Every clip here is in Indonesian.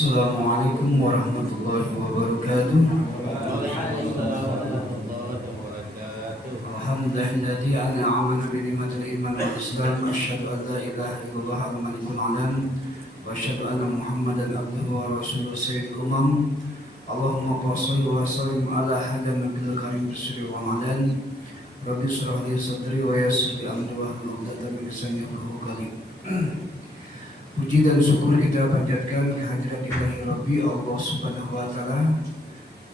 Assalamualaikum warahmatullahi wabarakatuh. Alhamdulillahilladzi an'ama bi ni'matil iman wal islam. Asyhadu an la ilaha illallah al-malikul alam wa asyhadu anna Muhammadan abduhu wa rasuluhu sayyidul umam. Allahumma shalli wa sallim ala hadam nabil karim bisri wa malan. Rabbi shrah li sadri wa yassir li amri wa hlul 'uqdatam min lisani yafqahu qawli. Puji dan syukur kita panjatkan kehadirat Ilahi Rabbi Allah Subhanahu wa Ta'ala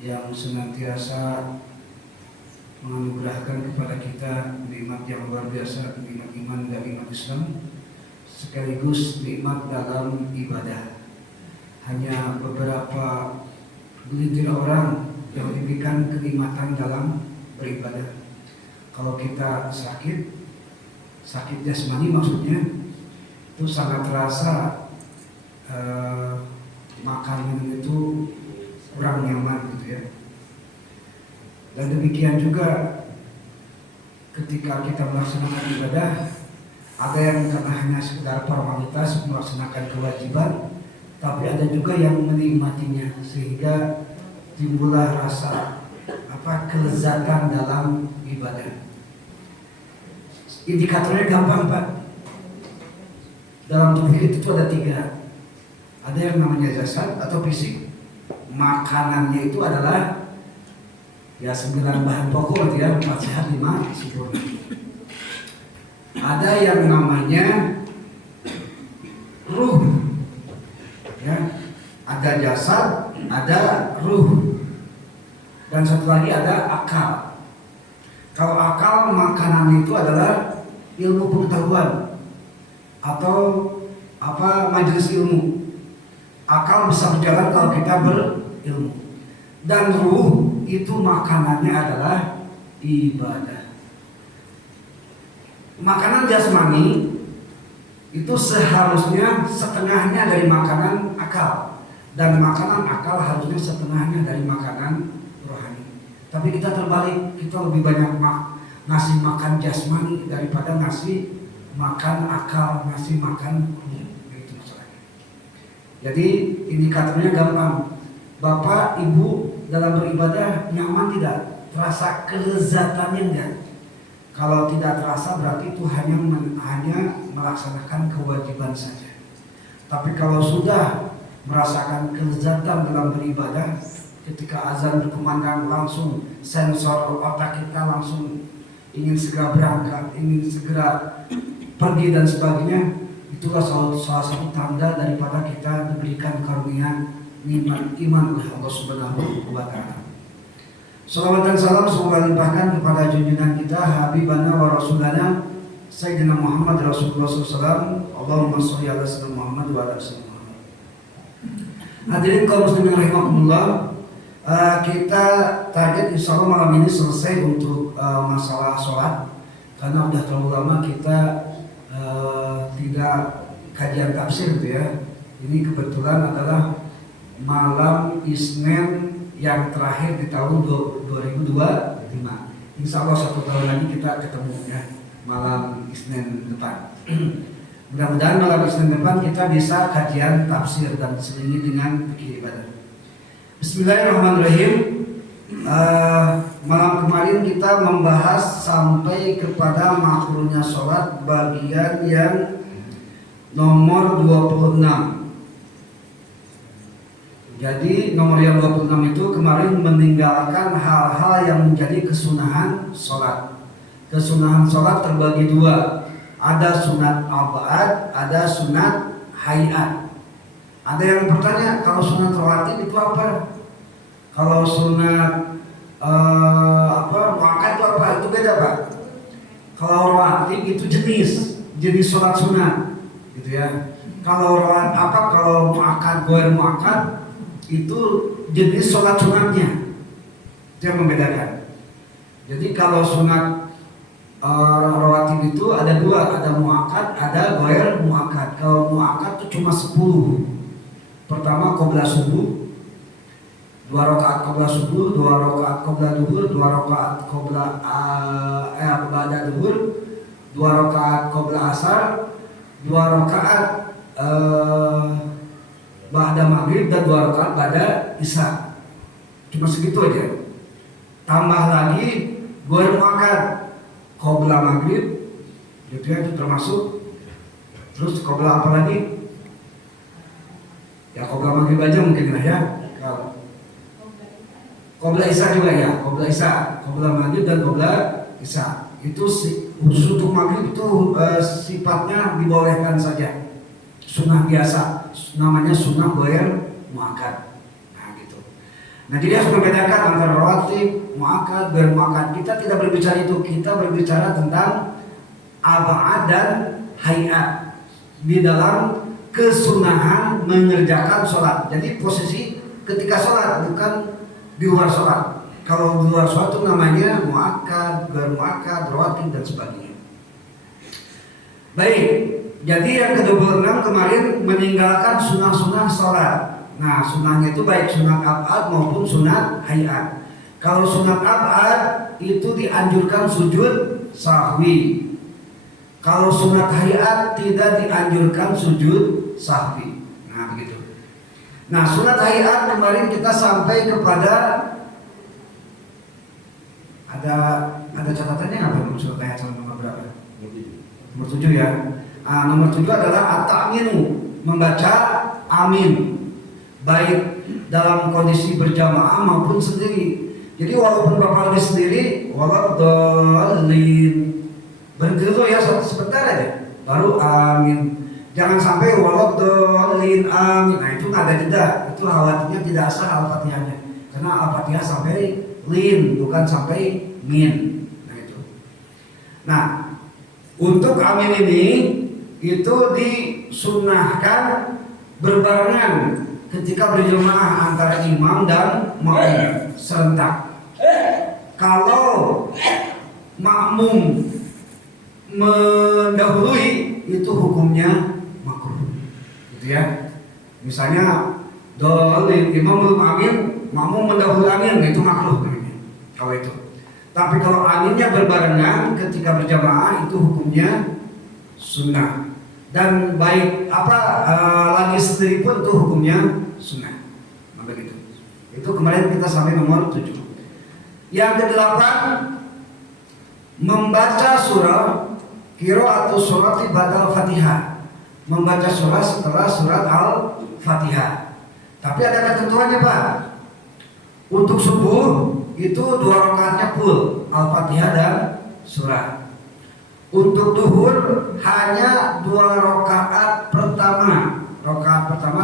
yang senantiasa menganugerahkan kepada kita nikmat yang luar biasa, nikmat iman dan nikmat Islam, sekaligus nikmat dalam ibadah. Hanya beberapa gelintir orang yang diberikan kenikmatan dalam beribadah. Kalau kita sakit jasmani maksudnya, itu sangat terasa makanan itu kurang nyaman gitu ya. Dan demikian juga ketika kita melaksanakan ibadah, ada yang karena hanya sekedar formalitas melaksanakan kewajiban, tapi ada juga yang menikmatinya sehingga timbullah rasa kelezatan dalam ibadah. Indikatornya gampang Pak. Dalam tubuh itu ada 3. Ada yang namanya jasad atau fisik. Makanannya itu adalah 9 bahan pokok gitu ya, 4 sehat 5 sempurna. Ada yang namanya ruh. Ya, ada jasad, ada ruh. Dan satu lagi ada akal. Kalau akal, makanannya itu adalah ilmu pengetahuan atau majelis ilmu. Akal bisa berjalan kalau kita berilmu. Dan ruh itu makanannya adalah ibadah. Makanan jasmani itu seharusnya setengahnya dari makanan akal, dan makanan akal harusnya setengahnya dari makanan rohani. Tapi kita terbalik, kita lebih banyak ngasih makan jasmani daripada ngasih makan akal, ngasih makan itu masalahnya. Jadi indikatornya gampang. Bapak, ibu dalam beribadah nyaman tidak? Terasa kelezatannya enggak? Kalau tidak terasa berarti itu hanya melaksanakan kewajiban saja. Tapi kalau sudah merasakan kelezatan dalam beribadah, ketika azan berkumandang langsung sensor otak kita langsung ingin segera berangkat, ingin segera pergi dan sebagainya, itulah salah satu tanda daripada kita diberikan karunia nikmat iman oleh Allah Subhanahu wa Ta'ala. Salawat dan salam semoga limpahkan kepada junjungan kita Habibana wa Rasulana Sayyidina Muhammad Rasulullah SAW. Allahumma sholli ala sayyidina Muhammad wa ala sayyidina Muhammad. Hadirin kaum muslimin rahimakumullah, kita target insya Allah malam ini selesai untuk masalah sholat, karena udah terlalu lama kita tidak kajian tafsir gitu ya. Ini kebetulan adalah malam Isnin yang terakhir di tahun 2025. Insya Allah 1 tahun lagi kita ketemu ya, malam Isnin depan. Mudah-mudahan malam Isnin depan kita bisa kajian tafsir dan selingi dengan fikih ibadah. Bismillahirrahmanirrahim. Malam kemarin kita membahas sampai kepada makruhnya sholat bagian yang nomor 26. Jadi nomor yang 26 itu kemarin meninggalkan hal-hal yang menjadi kesunahan sholat. Kesunahan sholat terbagi 2. Ada sunat abad, ada sunat hayat. Ada yang bertanya, kalau sunat rawatib itu apa? Kalau sunat muakkad itu apa? Itu beda Pak. Kalau rawatib itu jenis. jenis sholat sunat, gitu ya. Kalau kalau muakkad, goer muakkad itu jenis sholat sunatnya, itu yang membedakan. Jadi kalau sunat rawatib itu ada dua, ada muakkad, ada goer muakkad. Kalau muakkad itu cuma 10. Pertama qobla subuh, 2 rakaat qobla subuh, 2 rakaat qobla duhur, 2 rakaat qobla ba'da duhur, 2 rakaat qobla asar, 2 rakaat ba'da maghrib, dan 2 rakaat ba'da isya. Cuma segitu aja. Tambah lagi goer muakkad, qobla maghrib, gitu ya, itu termasuk. Terus qobla apa lagi? Ya qobla maghrib aja mungkin lah ya. Qobla isya juga ya, qobla isya, qobla maghrib dan qobla isya. Itu khusus untuk maghrib itu sifatnya dibolehkan saja, sunnah biasa, namanya sunnah goer muakkad. Nah gitu. Nah jadi harus membedakan antara rawatib, muakkad, goer muakkad. Kita tidak berbicara itu, kita berbicara tentang ab'ad dan hayat di dalam kesunahan mengerjakan sholat. Jadi posisi ketika sholat, bukan di luar sholat. Kalau di luar sholat itu namanya muakkad, goer muakkad, rawatib dan sebagainya. Baik, jadi yang ke-26 kemarin meninggalkan sunnah-sunnah sholat. Nah sunnahnya itu baik sunat ab'ad maupun sunat hayat. Kalau sunat ab'ad itu dianjurkan sujud sahwi. Kalau sunat hayat tidak dianjurkan sujud sahwi. Nah begitu. Nah sunat hayat kemarin kita sampai kepada ada catatannya nggak Pak? Sunat hayat nomor berapa? Nomor 7 ya. Nomor 7 adalah at-ta'minu, membaca amin, baik dalam kondisi berjamaah maupun sendiri. Jadi walaupun Bapak lagi sendiri, waladhdallin, berhenti dulu ya sebentar aja, baru amin. Jangan sampai waladhdallin amin. Nah itu nggak ada jeda, itu khawatirnya tidak sah al-fatihahnya, karena al-fatihah sampai lin bukan sampai min. Nah itu. Nah untuk amin ini itu disunnahkan berbarengan ketika berjamaah antara imam dan makmum serentak. Kalau makmum mendahului itu hukumnya makruh, gitu ya. Misalnya dolin imam belum amin, makmum mendahului amin, itu makruh namanya. Kalau itu. Tapi kalau aminnya berbarengan ketika berjamaah itu hukumnya sunnah. Dan baik lagi sendiri pun itu hukumnya sunnah. Nah, begitu. Itu kemarin kita sampai nomor 7. Yang ke-8, membaca surah qira'atu surati ba'dal Fatihah. Membaca surah setelah surat Al-Fatihah. Tapi ada ketentuannya, Pak. Untuk subuh itu 2 rakaatnya full Al-Fatihah dan surah. Untuk duhur hanya 2 rakaat pertama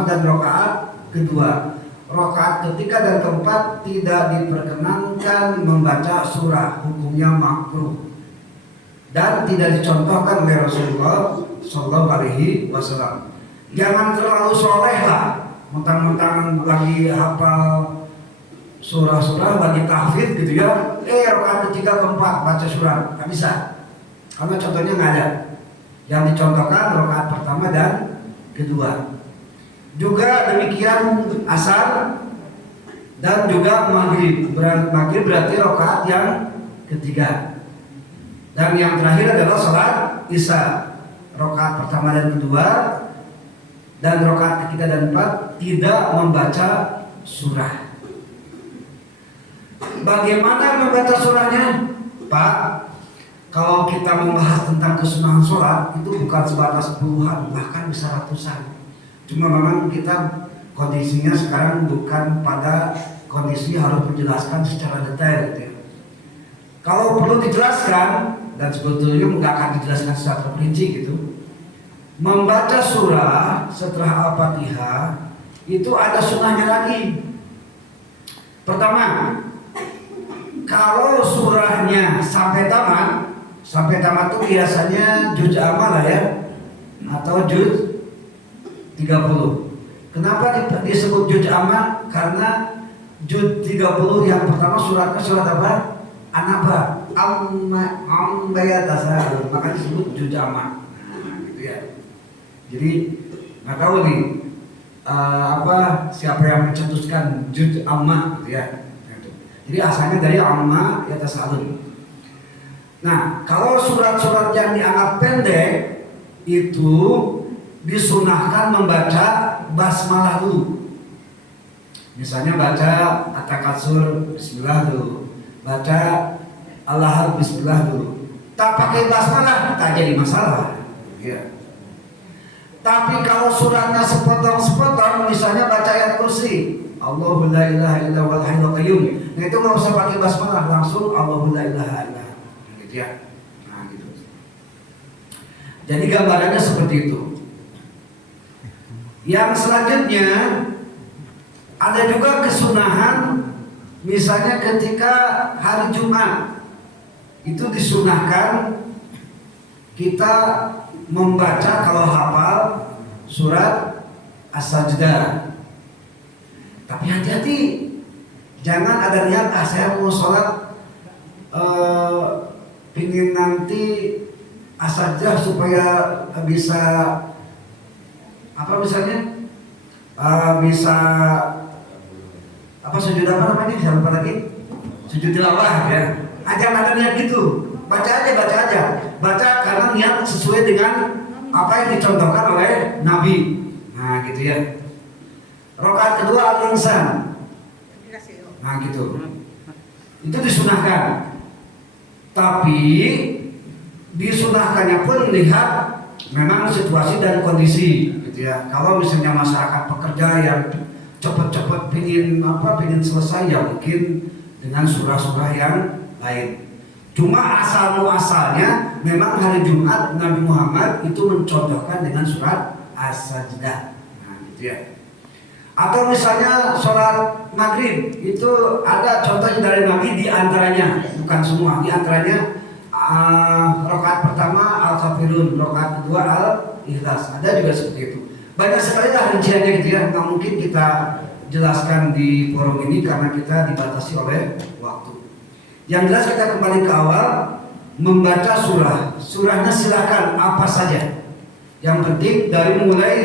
dan rakaat kedua. Rakaat ketiga dan keempat tidak diperkenankan membaca surah, hukumnya makruh dan tidak dicontohkan oleh Rasulullah Shallallahu Alaihi Wasallam. Jangan terlalu soleh lah, mentang-mentang lagi hafal surah-surah, lagi tahfidz gitu ya. Rakaat ketiga keempat baca surah, nggak bisa. Karena contohnya nggak ada. Yang dicontohkan rakaat pertama dan kedua. Juga demikian asar dan juga maghrib. Maghrib berarti rakaat yang ketiga. Dan yang terakhir adalah sholat isya, rakaat pertama dan kedua, dan rakaat ketiga dan keempat tidak membaca surah. Bagaimana membaca surahnya, Pak? Kalau kita membahas tentang kesunahan sholat itu bukan sebatas puluhan, bahkan bisa ratusan. Cuma memang kita kondisinya sekarang bukan pada kondisi harus menjelaskan secara detail gitu ya. Kalau perlu dijelaskan, dan sebetulnya nggak akan dijelaskan secara terperinci gitu, membaca surah setelah Al-Fatihah itu ada sunnahnya lagi. Pertama, kalau surahnya sampai tamat sampai tamat tuh biasanya juz amma lah ya, atau juz 30. Kenapa disebut juz amma? Karena juz 30 yang pertama surat apa? An-Naba. Amma ya tasawuf, maka disebut juz amma. Nah, gitu ya. Jadi nggak tahu nih siapa yang mencetuskan juz amma gitu ya. Jadi asalnya dari amma ya tasawuf. Nah, kalau surat-surat yang dianggap pendek itu disunahkan membaca basmalah dulu. Misalnya baca At-Takatsur bismillah dulu, baca Al-Lahab bismillah dulu. Tak pakai basmalah tak jadi masalah. Ya. Tapi kalau suratnya sepotong-sepotong, misalnya baca ayat kursi, Allahu la ilaha illa huwal hayyul qayyum. Nah itu nggak usah pakai basmalah, langsung Allahu la ilaha illa. Gitu ya. Nah gitu. Jadi gambarannya seperti itu. Yang selanjutnya ada juga kesunahan, misalnya ketika hari Jumat itu disunahkan kita membaca kalau hafal surat As-Sajdah. Tapi hati-hati, jangan ada niat saya mau sholat pingin nanti As-Sajdah supaya bisa misalnya bisa sujud apa namanya? Saya lupa lagi. Sujud tilawah ya. Jangan ada niat gitu. Baca aja. Baca karena niat sesuai dengan apa yang dicontohkan oleh Nabi. Nah, gitu ya. Rakaat kedua al-insan. Nah, gitu. Itu disunahkan. Tapi disunahkannya pun lihat memang situasi dan kondisi. Ya, kalau misalnya masyarakat pekerja yang cepat-cepat pingin selesai ya mungkin dengan surah-surah yang lain. Cuma asal-muasalnya memang hari Jumat Nabi Muhammad itu mencontohkan dengan surat As-Sajdah. Nah, gitu ya. Atau misalnya sholat maghrib itu ada contohnya dari Nabi, di antaranya, bukan semua, di antaranya rakaat pertama Al-Kafirun, rakaat kedua Al-Ikhlas. Ada juga seperti itu. Banyak sekali lah rinciannya gitu ya. Nggak mungkin kita jelaskan di forum ini karena kita dibatasi oleh waktu. Yang jelas kita kembali ke awal, membaca surah. Surahnya silakan apa saja. Yang penting dari mulai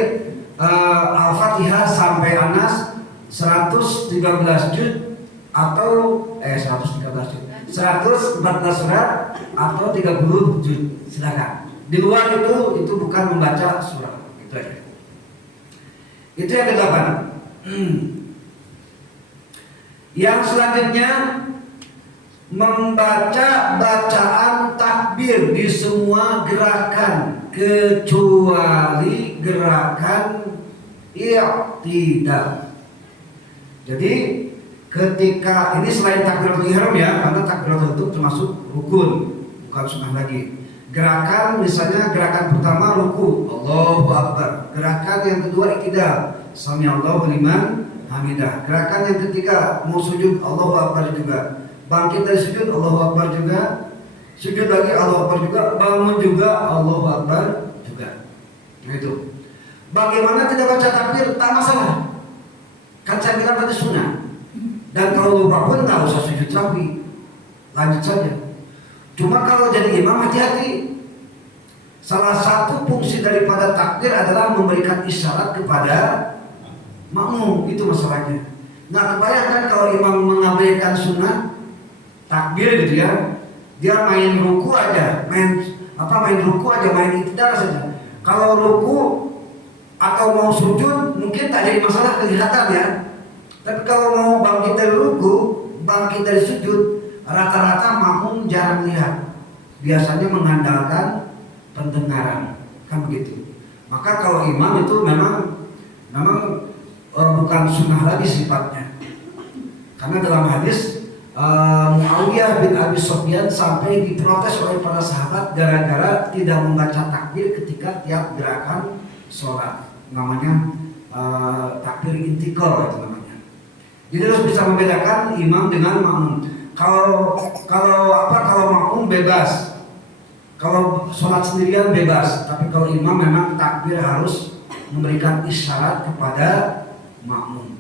Al-Fatihah sampai An-Nas 113 juz atau 114 juz. 114 surat atau 30 juz, silakan. Di luar itu bukan membaca surah. Itu aja. Itu yang ke-8. Yang selanjutnya membaca bacaan takbir di semua gerakan kecuali gerakan i'tidal. Jadi ketika ini selain takbiratul ihram ya, karena takbiratul itu termasuk rukun, bukan sunnah lagi. Gerakan misalnya gerakan pertama ruku, Allahu Akbar. Gerakan yang kedua i'tidal, Samiallahu liman hamidah. Gerakan yang ketiga mau sujud, Allahu Akbar juga. Bangkit dari sujud, Allahu Akbar juga. Sujud lagi, Allahu Akbar juga. Bangun juga, Allahu Akbar juga. Nah itu. Bagaimana tidak baca takbir? Tak masalah. Kan saya bilang tadi sunnah. Dan kalau lupa pun nggak usah sujud sahwi, lanjut saja. Cuma kalau jadi imam hati-hati. Salah satu fungsi daripada takbir adalah memberikan isyarat kepada makmum, itu masalahnya. Nah, kebayangkan kalau imam mengabaikan sunnah takbir gitu ya, dia main ruku aja, main i'tidal saja. Kalau ruku atau mau sujud mungkin tak jadi masalah kelihatan ya. Tapi kalau mau bangkit dari ruku, bangkit dari sujud, rata-rata makmum jarang lihat. Biasanya mengandalkan pendengaran, kan begitu. Maka kalau imam itu memang bukan sunnah lagi sifatnya. Karena dalam hadis Muawiyah bin Abi Sufyan sampai diprotes oleh para sahabat gara-gara tidak membaca takbir ketika tiap gerakan sholat. Namanya takbir intikal itu namanya. Jadi harus bisa membedakan imam dengan makmum. Kalau makmum bebas Kalau sholat sendirian bebas, tapi kalau imam memang takbir harus memberikan isyarat kepada makmum.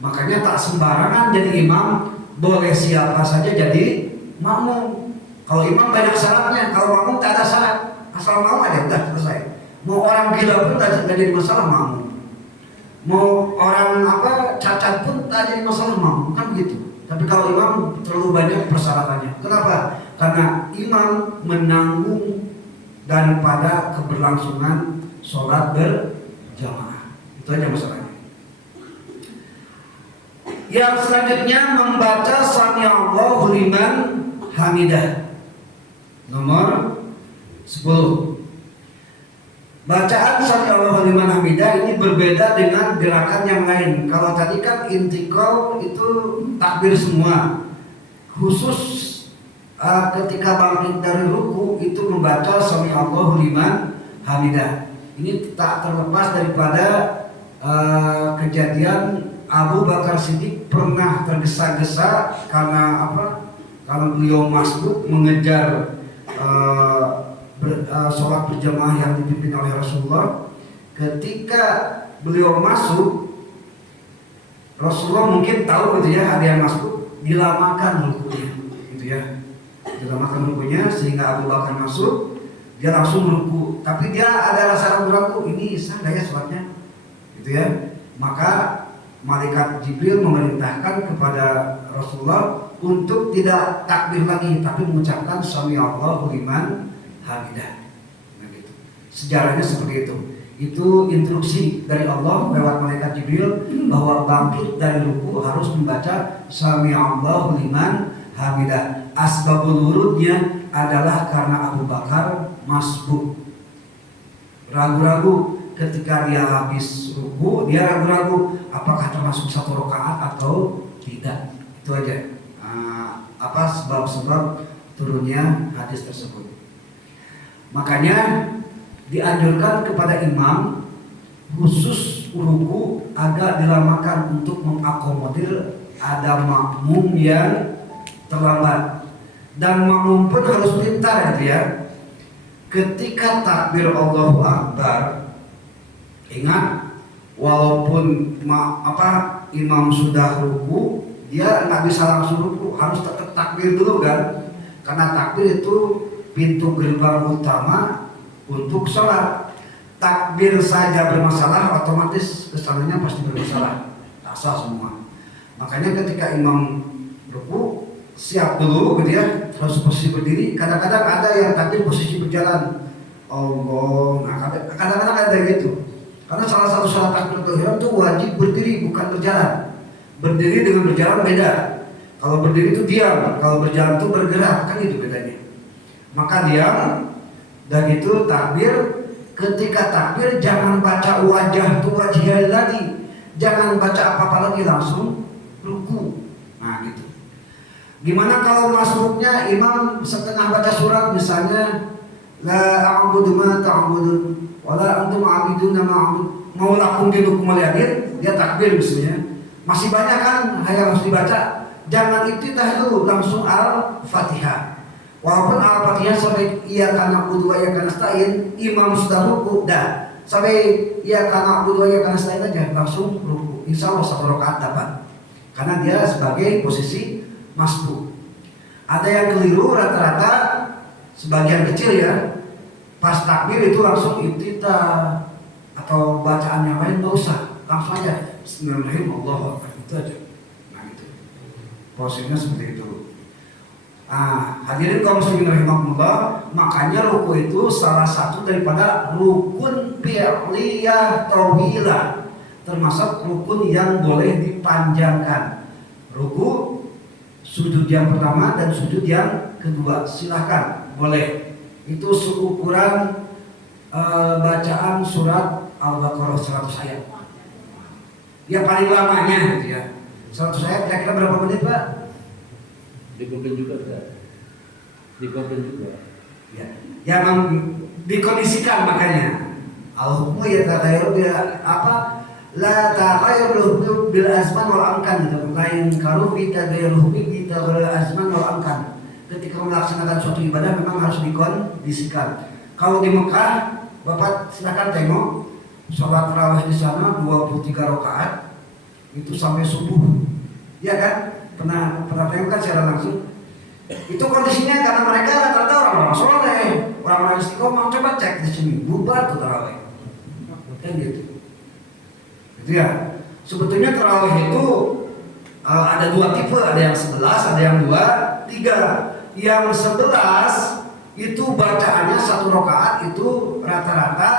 Makanya tak sembarangan jadi imam, boleh siapa saja jadi makmum. Kalau imam banyak syaratnya, kalau makmum tak ada syarat, asal mau aja udah selesai. Mau orang gila pun tak jadi masalah makmum. Mau orang cacat pun tak jadi masalah makmum, kan begitu. Tapi kalau imam terlalu banyak persyaratannya. Kenapa? Karena imam menanggung daripada keberlangsungan sholat berjamaah. Itu aja masalahnya. Yang selanjutnya membaca Sami Allahu liman hamidah. Nomor 10. Bacaan Sami Allahu liman hamidah ini berbeda dengan gerakan yang lain. Kalau tadi kan intikal itu takbir semua. Khusus ketika bangkit dari ruku itu membaca Sami Allahu liman hamidah. Ini tak terlepas daripada kejadian Abu Bakar Siddiq pernah tergesa-gesa karena Karena beliau masbuk mengejar sholat berjamaah yang dipimpin oleh Rasulullah. Ketika beliau masuk, Rasulullah mungkin tahu gitu ya, ada yang masuk, dilamakan rukunya, gitu ya, dilamakan rukunya sehingga Abu Bakar masuk, dia langsung ruku, tapi dia ada rasa ragu-ragu, ini sah nggak ya sholatnya, gitu ya. Maka malaikat Jibril memerintahkan kepada Rasulullah untuk tidak takbir lagi, tapi mengucapkan Sami Allahu liman hamidah. Nah, gitu. Sejarahnya seperti itu. Itu instruksi dari Allah lewat malaikat Jibril bahwa bangkit dari ruku harus membaca Sami Allahu liman hamidah. Asbabul wurudnya adalah karena Abu Bakar masbuk, ragu-ragu ketika dia habis ruku, dia ragu-ragu apakah termasuk satu rakaat atau tidak. Itu aja sebab-sebab turunnya hadis tersebut. Makanya dianjurkan kepada imam khusus ruku agak dilamakan untuk mengakomodir ada makmum yang terlambat. Dan makmum pun harus pintar gitu ya. Ketika takbir Allahu Akbar, ingat walaupun imam sudah ruku, dia nggak bisa langsung ruku, harus tetap takbir dulu kan, karena takbir itu pintu gerbang utama untuk sholat. Takbir saja bermasalah, otomatis kesananya pasti bermasalah, tak sah semua. Makanya ketika imam ruku, siap dulu gitu ya, harus posisi berdiri. Kadang-kadang ada yang takbir posisi berjalan, Allah, nah kadang-kadang ada gitu. Karena salah satu sholat takbiratul ihram itu wajib berdiri, bukan berjalan. Berdiri dengan berjalan beda. Kalau berdiri itu diam, kalau berjalan itu bergerak, kan itu bedanya. Maka diam, dan itu takbir. Ketika takbir jangan baca wajah tu wajhiyah lagi, jangan baca apa-apa lagi, langsung ruku. Nah gitu. Gimana kalau masuknya imam setengah baca surat, misalnya la a'budu ma ta'budun wala antum 'abiduna ma a'bud mau lakum dinukum waliyadin, dia takbir misalnya. Masih banyak kan yang harus dibaca. Jangan iftitah dulu, langsung Al-Fatihah. Walaupun Al-Fatihah sampai iyyaka na'budu wa iyyaka nasta'in, imam sudah ruku, dah. Sampai iyyaka na'budu wa iyyaka nasta'in aja langsung ruku. Insyaallah satu rakaat dapat. Karena dia sebagai posisi masbuk. Ada yang keliru rata-rata, sebagian kecil ya, pas takbir itu langsung iftitah atau bacaan yang lain nggak usah, langsung aja Bismillahirrahmanirrahim, Allahu Akbar, itu aja. Nah itu posisinya seperti itu. Hadirin kaum muslimin rahimakumullah, makanya ruku itu salah satu daripada rukun fi'liyah tawilah, termasuk rukun yang boleh dipanjangkan. Ruku, sujud yang pertama dan sujud yang kedua, silahkan, boleh. Itu seukuran bacaan surat Al-Baqarah 100 ayat. Ya paling lamanya gitu ya. 100 ayat kira-kira berapa menit, Pak? Dikompil juga kan? Dikompil juga. Ya, yang dikondisikan makanya. Al-hukmu ya taghayyaru la taghayyaru bil azman wal amkan gitu. Lain karu fi taghayyurul hukmi bi taghayyurul azman wal amkan. ketika melaksanakan suatu ibadah memang harus dikondisikan. Kalau di Mekah, Bapak silakan tengok sholat tarawih di sana 23 rakaat itu sampai subuh. Ya kan? Pernah tengok kan secara langsung? Itu kondisinya karena mereka rata-rata orang-orang soleh, orang-orang istiqomah. Coba cek di sini, bubar tuh tarawih. Kan gitu. Gitu ya. Sebetulnya tarawih itu ada dua tipe, ada yang 11, ada yang 2, 3. Yang 11 itu bacaannya satu rakaat itu rata-rata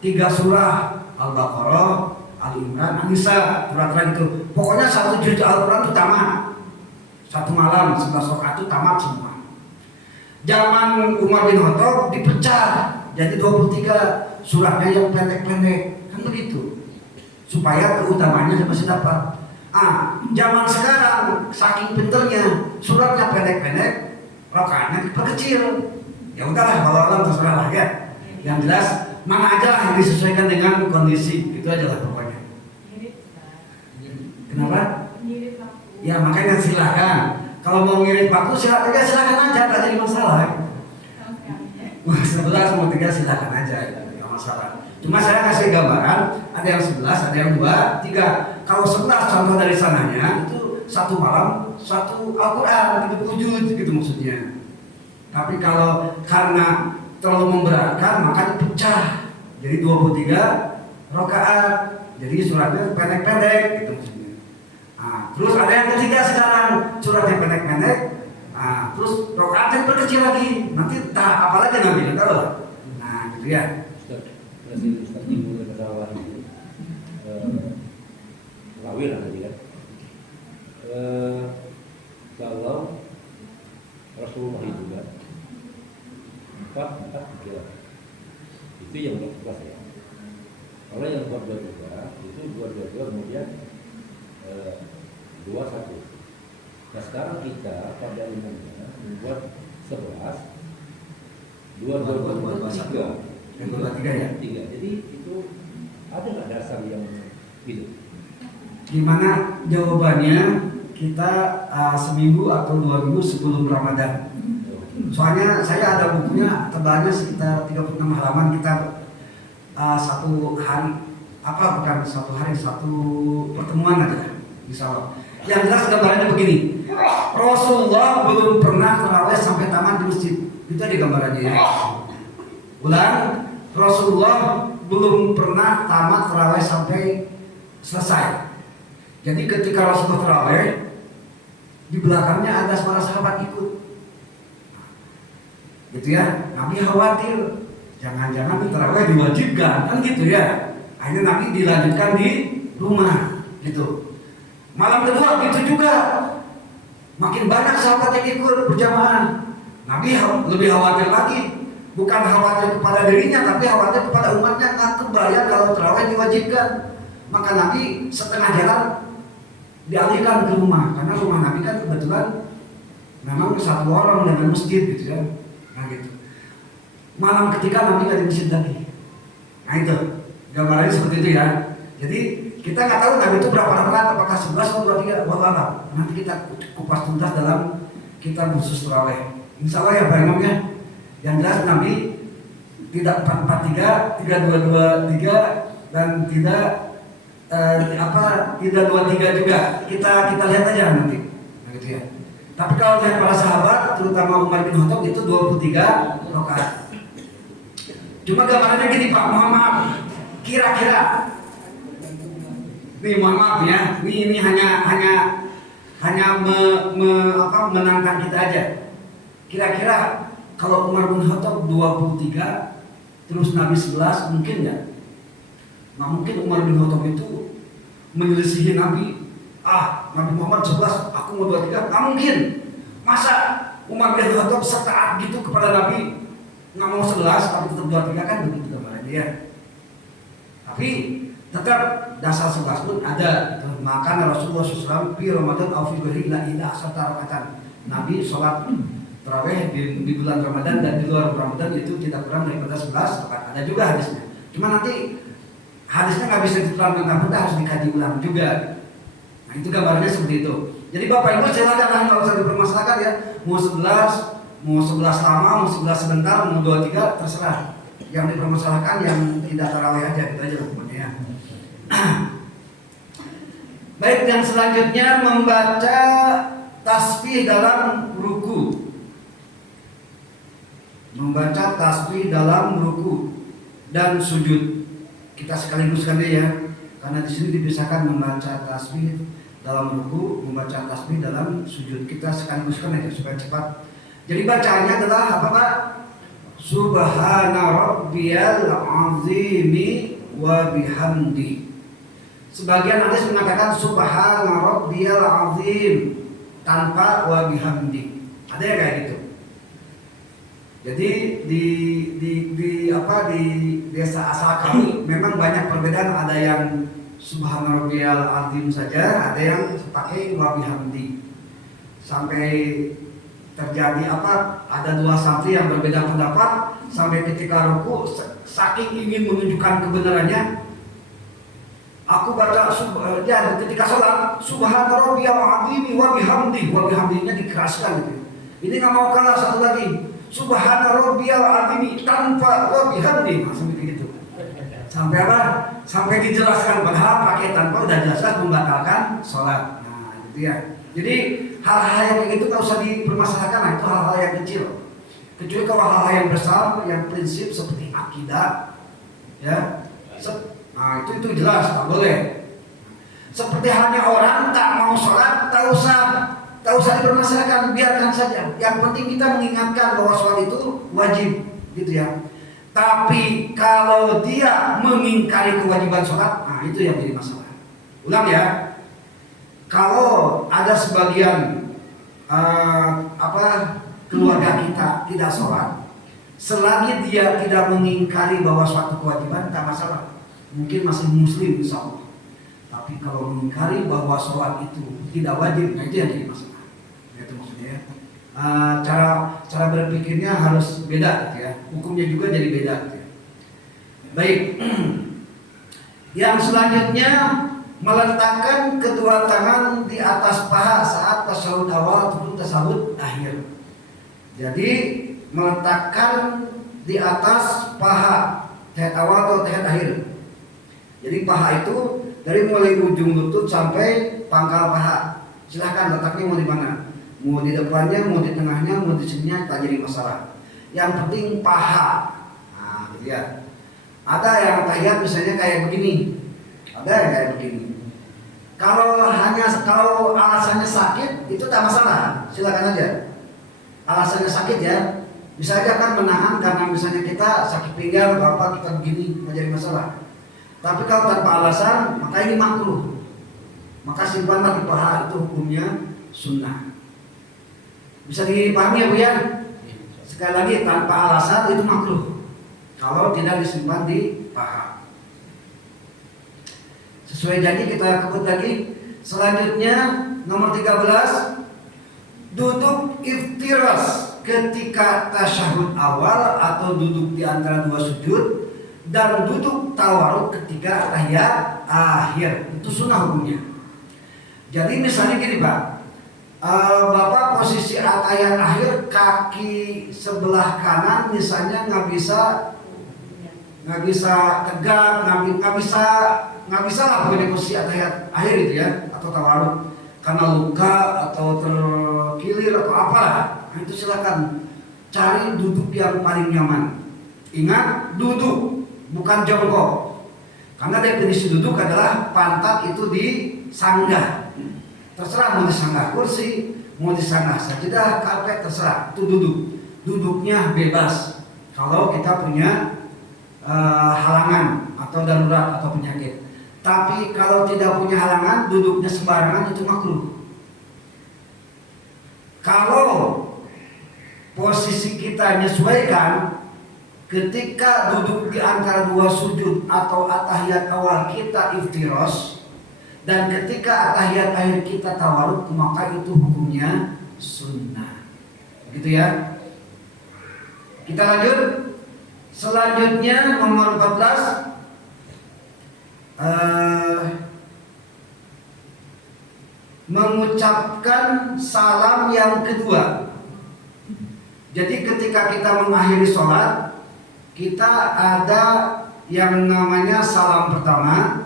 3 surah, Al-Baqarah, Al-Imran, An-Nisa, rata-rata itu. Pokoknya satu juz Al-Quran itu tamat. Satu malam 11 rakaat itu tamat semua. Zaman Umar bin Khattab dipecah jadi 23 surahnya yang pendek-pendek, kan begitu. Supaya keutamanya masih dapat. Zaman sekarang saking pinternya suratnya pendek-pendek, rakaatnya diperkecil. Ya udahlah, kalau alam terserah lah ya. Yang jelas mana aja lah yang disesuaikan dengan kondisi, itu aja lah pokoknya. Kenapa? Ya makanya silakan. Kalau mau ngirit waktu silakan aja, tak jadi masalah. 11 mau 3 silakan aja, nggak masalah. Cuma saya kasih gambaran, ada yang 11, ada yang 2, 3. Kalau 11 contoh dari sananya itu satu malam satu Al-Quran 30 juz gitu maksudnya. Tapi kalau karena terlalu memberatkan maka dipecah jadi 23 rakaat. Jadi suratnya pendek-pendek gitu maksudnya. Terus ada yang ketiga sekarang suratnya pendek-pendek. Terus rakaatnya diperkecil lagi. Nanti apalagi nanti kita tahu lah. Gitu ya. Ustaz nyinggung masalah lawil tadi kan. Kalau Rasulullah itu kan 4 3 itu yang 14 ya. Kalau yang 22 itu 22 kemudian 21. Nah sekarang kita pada umumnya membuat 11 22 yang 23 ya? 3. Jadi itu ada nggak dasar yang gitu? Gimana jawabannya? Kita seminggu atau 2 minggu sebelum Ramadan. Soalnya saya ada bukunya tebalnya sekitar 36 halaman. Kita satu hari bukan satu hari, satu pertemuan aja insya Allah. Yang jelas gambarannya begini, Rasulullah belum pernah tarawih sampai tamat di masjid. Itu ada gambarannya ya. Ulang, Rasulullah belum pernah tamat tarawih sampai selesai. Jadi ketika Rasulullah tarawih, di belakangnya ada para sahabat ikut. Gitu ya, Nabi khawatir jangan-jangan tarawih diwajibkan, kan gitu ya. Akhirnya Nabi dilanjutkan di rumah, gitu. Malam kedua gitu juga, makin banyak sahabat yang ikut berjamaah. Nabi lebih khawatir lagi, bukan khawatir kepada dirinya, tapi khawatir kepada umatnya. Nggak kebayang kalau tarawih diwajibkan. Maka Nabi setengah jalan dialihkan ke rumah, karena rumah Nabi kan kebetulan memang satu orang dengan masjid gitu ya. Gitu. Malam ketika Nabi nggak di masjid lagi. Nah itu gambarannya seperti itu ya. Jadi kita nggak tahu Nabi itu berapa rakaat, apakah 11 atau 23, wallah. Nanti kita kupas tuntas dalam kitab khusus tarawih. Insya Allah ya Pak Imam ya. Yang jelas Nabi tidak 443, 3223 dan tidak tidak 23 juga. Kita lihat aja nanti. Nah, gitu ya. Tapi kalau lihat para sahabat, terutama Umar bin Khattab itu 23 rakaat. Cuma gambarannya gini Pak, mohon maaf. Kira-kira, nih mohon maaf ya, ini hanya menantang kita aja. Kira-kira kalau Umar bin Khattab 23, terus Nabi 11, mungkin nggak? Nggak mungkin Umar bin Khattab itu menyelisihi Nabi. Nabi Muhammad 11, aku mau 23, nggak mungkin. Masa Umar bin Khattab setaat gitu kepada Nabi, nggak mau 11 tapi tetap 23, kan begitu gambarannya ya. Tapi tetap dasar 11 pun ada. Maka Rasulullah SAW di Ramadan au fi ghairi ila asata rakaatan. Nabi sholat tarawih di bulan Ramadan dan di luar Ramadan itu tidak kurang daripada 11 rakaat. Ada juga hadisnya. Cuma nanti hadisnya nggak bisa diterangkan, harus dikaji ulang juga. Nah itu gambarnya seperti itu. Jadi Bapak Ibu silakan, nggak usah dipermasalahkan ya. Mau 11, mau 11 lama, mau 11 sebentar, mau 23 terserah. Yang dipermasalahkan yang tidak tarawih aja, gitu aja pokoknya ya. Baik, yang selanjutnya membaca tasbih dalam ruku. Membaca tasbih dalam ruku dan sujud. Kita sekaligus kan ya, karena di sini dipisahkan membaca tasbih dalam ruku, membaca tasbih dalam sujud. Kita sekaligus kan aja supaya cepat. Jadi bacaannya adalah apa Pak? Subhana rabbiyal azimi wa bihamdi. Sebagian hadis mengatakan subhana rabbiyal azim tanpa wa bihamdi. Ada yang kayak gitu. Jadi di desa asal kami memang banyak perbedaan. Ada yang subhana rabbiyal azim saja, ada yang pakai wa bihamdi. Sampai terjadi ada dua santri yang berbeda pendapat sampai ketika ruku saking ingin menunjukkan kebenarannya, aku baca ketika sholat subhana rabbiyal azim wa bihamdinya dikeraskan gitu. Ini nggak mau kalah satu lagi subhana rabbiyal azim tanpa wa bihamdi, sampai begitu. Sampai apa? Sampai dijelaskan, padahal pakai tanpa udah jelas membatalkan sholat. Nah gitu ya. Jadi hal-hal yang kayak gitu nggak usah dipermasalahkan, nah, itu hal-hal yang kecil. Kecuali kalau hal-hal yang besar, yang prinsip seperti akidah, ya, nah itu jelas nggak boleh. Seperti halnya orang tak mau sholat, tak usah dipermasalahkan, biarkan saja. Yang penting kita mengingatkan bahwa sholat itu wajib, gitu ya. Tapi kalau dia mengingkari kewajiban sholat, nah itu yang jadi masalah. Ulang ya. Kalau ada sebagian keluarga kita tidak sholat, selagi dia tidak mengingkari bahwa suatu kewajiban, tak masalah. Mungkin masih muslim insya Allah. Tapi kalau mengingkari bahwa sholat itu tidak wajib, nah itu yang jadi masalah. Itu maksudnya. Cara berpikirnya harus beda, gitu ya. Hukumnya juga jadi beda. Gitu ya. Baik. Yang selanjutnya, meletakkan kedua tangan di atas paha saat tasyahud awal ataupun tasyahud akhir. Jadi meletakkan di atas paha tahiyat awal atau tahiyat akhir. Jadi paha itu dari mulai ujung lutut sampai pangkal paha. Silahkan letaknya mau di mana? Mau di depannya, mau di tengahnya, mau di sininya, tak jadi masalah. Yang penting paha. Nah, gitu ya. Ada yang tahiyat misalnya kayak begini. Ada yang kayak begini. Kalau alasannya sakit itu tak masalah, silakan aja. Alasannya sakit ya, bisa aja kan menahan karena misalnya kita sakit pinggang atau apa, kita begini nggak jadi masalah. Tapi kalau tanpa alasan, maka ini makruh. Maka simpanlah di paha, itu hukumnya sunnah. Bisa dipahami ya Bu ya? Sekali lagi, tanpa alasan itu makruh kalau tidak disimpan di paha. Sesuai janji kita kebut lagi. Selanjutnya nomor 13, duduk iftiras ketika tasyahud awal atau duduk di antara dua sujud, dan duduk tawaruk ketika tahiyat akhir. Itu sunnah hukumnya. Jadi misalnya gini Pak, Bapak posisi tahiyat akhir, kaki sebelah kanan misalnya nggak bisa tegak, nggak bisa lah begini posisi tahiyat akhir itu ya, atau tawaruk karena luka atau terkilir atau apalah. Nah, itu silakan cari duduk yang paling nyaman. Ingat, duduk bukan jongkok, karena definisi duduk adalah pantat itu disanggah. Terserah mau disanggah kursi, mau disanggah sajadah, karpet, terserah. Itu duduk. Duduknya bebas kalau kita punya halangan atau darurat atau penyakit. Tapi kalau tidak punya halangan, duduknya sembarangan, itu makruh. Kalau posisi kita menyesuaikan, ketika duduk di antara dua sujud atau at-tahiyat awal kita iftiros, dan ketika at-tahiyat akhir kita tawaruk, maka itu hukumnya sunnah. Begitu ya. Kita lanjut. Selanjutnya nomor 14, mengucapkan salam yang kedua. Jadi ketika kita mengakhiri sholat, kita ada yang namanya salam pertama,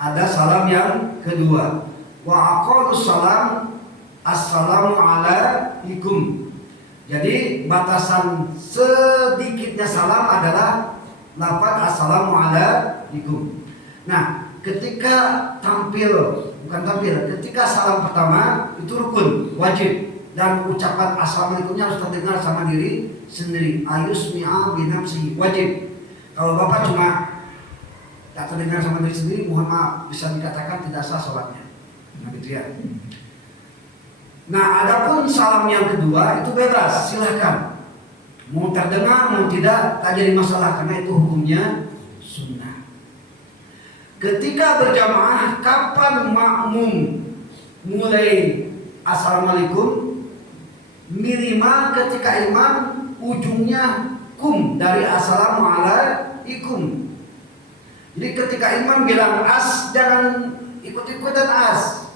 ada salam yang kedua. Wa aqalus salam, assalamu alaikum. Jadi batasan sedikitnya salam adalah lafaz assalamu alaikum. Nah, ketika ketika salam pertama itu rukun, wajib, dan ucapan assalamualaikumnya harus terdengar sama diri sendiri. Ayusmi'a binafsi, wajib. Kalau bapak cuma tak terdengar sama diri sendiri, mohon maaf, bisa dikatakan tidak sah sholatnya. Nah, gitu ya. Nah, adapun salam yang kedua itu bebas, silahkan. Mau terdengar, mau tidak, tak jadi masalah karena itu hukumnya sunnah. Ketika berjamaah, kapan makmum mulai assalamualaikum? Minimal ketika imam ujungnya kum dari assalamualaikum. Jadi ketika imam bilang as, jangan ikut-ikutan as,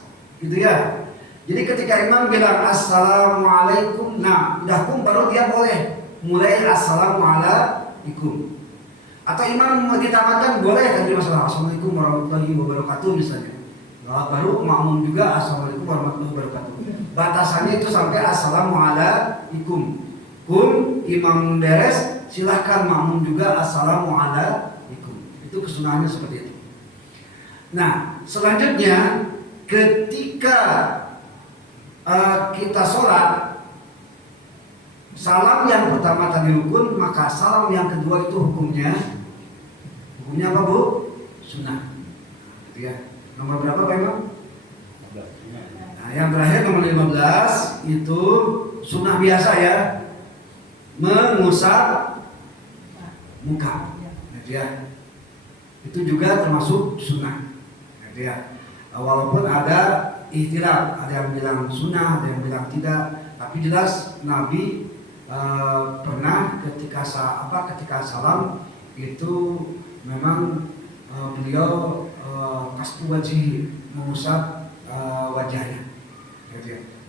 gitu ya. Jadi ketika imam bilang assalamualaikum, nah udah kum baru dia boleh mulai assalamualaikum. Atau imam mau ditamatkan boleh, tapi masalah assalamualaikum warahmatullahi wabarakatuh misalnya. Baru makmum juga assalamualaikum warahmatullahi wabarakatuh. Batasannya itu sampai assalamualaikum. Kun imam beres, silahkan makmum juga assalamualaikum. Itu kesunahannya seperti itu. Nah, selanjutnya ketika kita sholat, salam yang pertama tadi rukun, maka salam yang kedua itu hukumnya apa Bu? Sunnah. Ya. Nomor berapa Pak Imam? Nah, yang terakhir nomor 15 itu sunnah biasa ya, mengusap muka. Ya. Itu juga termasuk sunnah. Ya. Walaupun ada ikhtilaf, ada yang bilang sunnah, ada yang bilang tidak, tapi jelas Nabi pernah ketika salam itu memang beliau kasbu wajhi, mengusap wajahnya.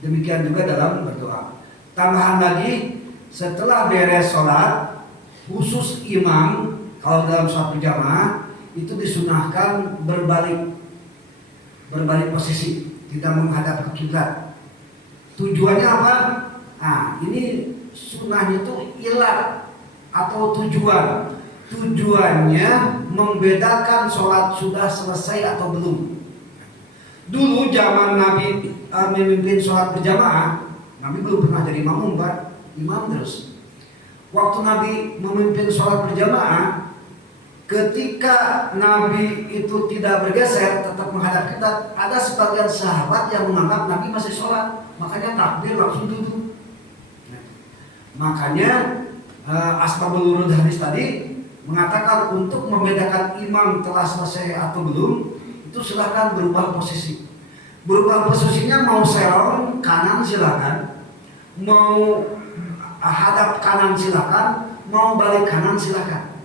Demikian juga dalam berdoa. Tambahan lagi, setelah beres sholat, khusus imam kalau dalam sholat berjamaah itu disunahkan berbalik posisi, tidak menghadap ke kiblat. Tujuannya apa? Nah, ini sunnahnya itu ilat atau tujuan. Tujuannya membedakan sholat sudah selesai atau belum. Dulu zaman Nabi memimpin sholat berjamaah, Nabi belum pernah jadi makmum Pak, imam terus. Waktu Nabi memimpin sholat berjamaah, ketika Nabi itu tidak bergeser, tetap menghadap kiblat, ada sebagian sahabat yang menganggap Nabi masih sholat, makanya takbir langsung duduk. Makanya asbabul wurud hadis tadi mengatakan untuk membedakan imam telah selesai atau belum, itu silakan berubah posisi. Berubah posisinya mau serong kanan silakan, mau hadap kanan silakan, mau balik kanan silakan.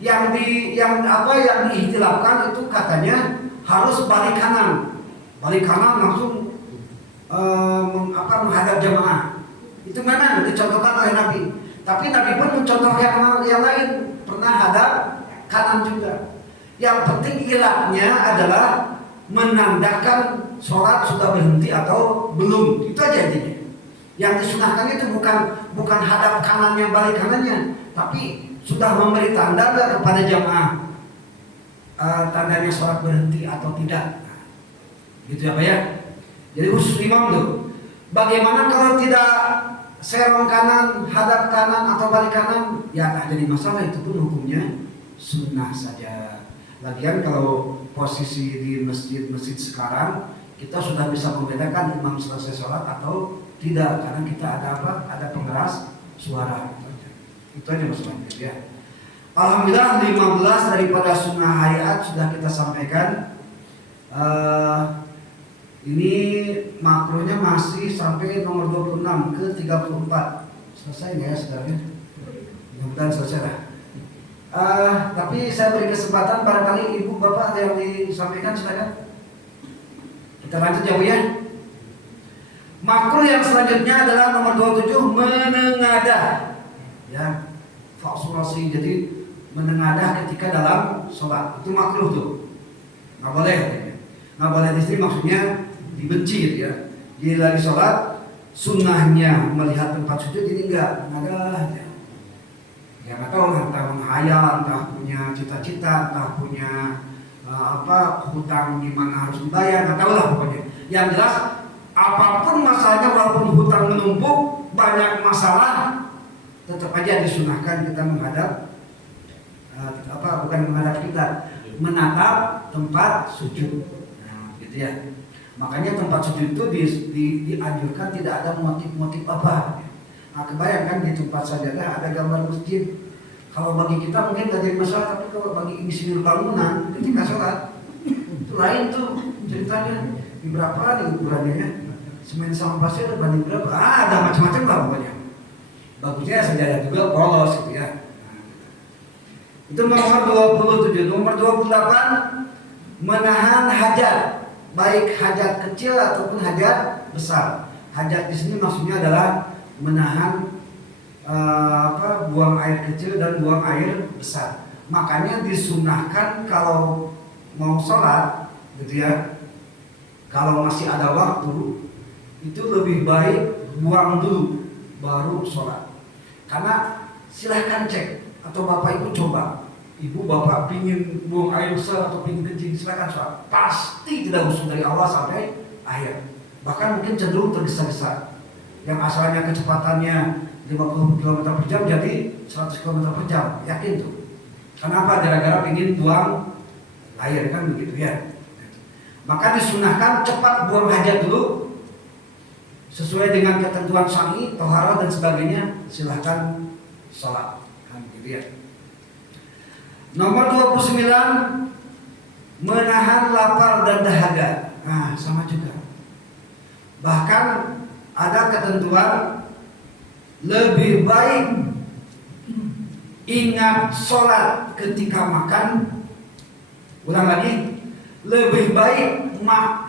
Yang diikhtilafkan itu katanya harus balik kanan langsung menghadap jamaah. Itu mana dicontohkan oleh Nabi. Tapi Nabi pun mencontoh yang lain, pernah hadap kanan juga. Yang penting ilatnya adalah menandakan sholat sudah berhenti atau belum. Itu aja intinya. Yang disunahkan itu bukan hadap kanannya balik kanannya, tapi sudah memberi tanda kepada jamaah tandanya sholat berhenti atau tidak. Gitu ya Pak ya. Jadi khusus imam tuh. Bagaimana kalau tidak serong kanan, hadap kanan atau balik kanan? Ya tak jadi masalah, itu pun hukumnya sunnah saja. Lagian kalau posisi di masjid sekarang, kita sudah bisa membedakan imam selesai sholat atau tidak, karena kita ada apa? Ada pengeras suara. Itu aja masalahnya ya. Alhamdulillah 15 daripada sunnah hayat sudah kita sampaikan. Ini makronya masih sampai nomor 26 ke 34. Selesai nggak ya sebenarnya? Mudah-mudahan selesai lah. Tapi saya beri kesempatan barangkali ibu bapak ada yang disampaikan, silakan. Kita lanjut ya Bu ya. Makruh yang selanjutnya adalah nomor 27, menengadah. Ya, faksurasi, jadi menengadah ketika dalam sholat itu makruh tuh, nggak boleh. Nggak boleh di sini maksudnya dibenci ya. Jadi lagi sholat, sunnahnya melihat tempat sujud, ini enggak menengadah. Ya nggak tahu, entah menghayal, entah punya cita-cita, entah punya hutang gimana harus dibayar, nggak tahu lah pokoknya. Yang jelas apapun masalahnya, walaupun hutang menumpuk, banyak masalah, tetap aja disunahkan kita menghadap bukan menghadap kita, menatap tempat sujud. Nah, gitu ya. Makanya tempat sujud itu dianjurkan tidak ada motif-motif apa. Nah, kebayangkan di tempat sajadah ada gambar masjid. Kalau bagi kita mungkin nggak jadi masalah, tapi kalau bagi insinyur bangunan ketika sholat itu lain tuh ceritanya. Di berapa nih ukurannya ya? Semen sama pasir banding berapa? Ada macam-macam lah pokoknya. Bagusnya sajadah juga polos gitu ya. Itu nomor 27. Nomor 28, menahan hajat, baik hajat kecil ataupun hajat besar. Hajat di sini maksudnya adalah menahan buang air kecil dan buang air besar. Makanya disunahkan kalau mau sholat, gitu ya. Kalau masih ada waktu, itu lebih baik buang dulu baru sholat. Karena silahkan cek, atau bapak ibu coba, ibu bapak pingin buang air besar atau pingin kencing, silahkan sholat. Pasti tidak usung dari awal sampai akhir. Bahkan mungkin cenderung tergesa-gesa. Yang asalnya kecepatannya 50 km per jam jadi 100 km per jam, yakin tuh. Kenapa? Gara-gara pingin buang air, kan begitu ya. Maka disunahkan cepat buang hajat dulu sesuai dengan ketentuan syar'i, tohara dan sebagainya, silahkan sholat, kan gitu ya. Nomor 29, menahan lapar dan dahaga. Nah, sama juga. Bahkan ada ketentuan lebih baik ingat sholat ketika makan. Ulang lagi, lebih baik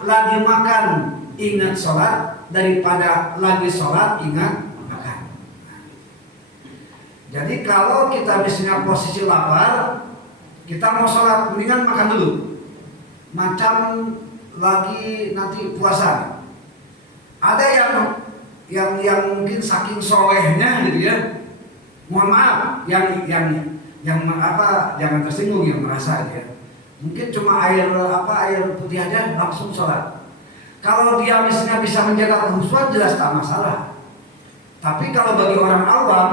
lagi makan ingat sholat daripada lagi sholat ingat makan. Jadi kalau kita misalnya posisi lapar, kita mau sholat, mendingan makan dulu. Macam lagi nanti puasa. Ada yang mungkin saking solehnya gitu ya. Mohon maaf, jangan tersinggung yang merasa gitu ya. Mungkin cuma air putih aja langsung sholat. Kalau dia misalnya bisa menjaga kekhusyuan, jelas tak masalah. Tapi kalau bagi orang awam,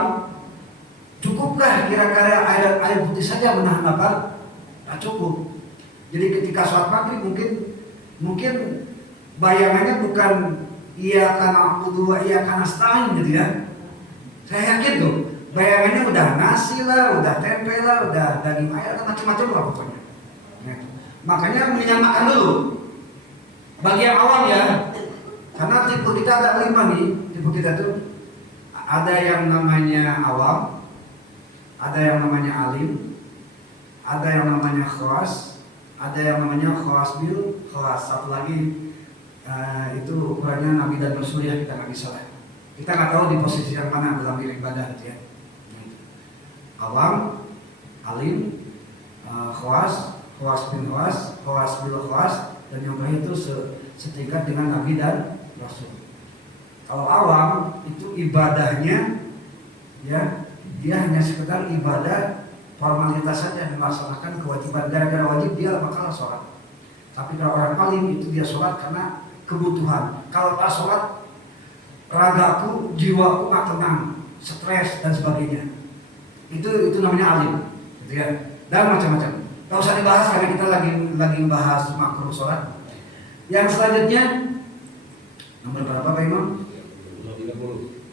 cukupkah kira-kira air putih saja menahan lapar? Tak cukup. Jadi ketika sholat maghrib mungkin bayangannya bukan iya karena aku iya karena stain gitu ya. Saya yakin tuh bayangannya udah nasi lah, udah tempe lah, udah daging ayam, macam-macam lah pokoknya. Makanya mendingan makan dulu. Bagi yang awam ya, karena tipe kita ada 5 nih. Tipe kita tuh ada yang namanya awam, ada yang namanya alim, ada yang namanya khawas, ada yang namanya khawas bil khawas. Satu lagi itu ukurannya Nabi dan Rasul ya, kita nggak bisa lah. Kita nggak tahu di posisi yang mana dalam ibadah gitu ya. Awam, alim, khawas, khawas bin khawas, khawas bil khawas, dan yang lain itu setingkat dengan Nabi dan Rasul. Kalau awam itu ibadahnya ya, dia hanya sekedar ibadah formalitas saja, melaksanakan kewajiban. Gara-gara wajib dia bakal sholat. Tapi kalau orang alim itu dia sholat karena kebutuhan. Kalau tak sholat, ragaku, jiwaku nggak tenang, stres dan sebagainya. Itu namanya alim, gitu ya. Dan macam-macam. Gak usah dibahas karena kita lagi bahas makruh sholat. Yang selanjutnya nomor berapa Pak Imam?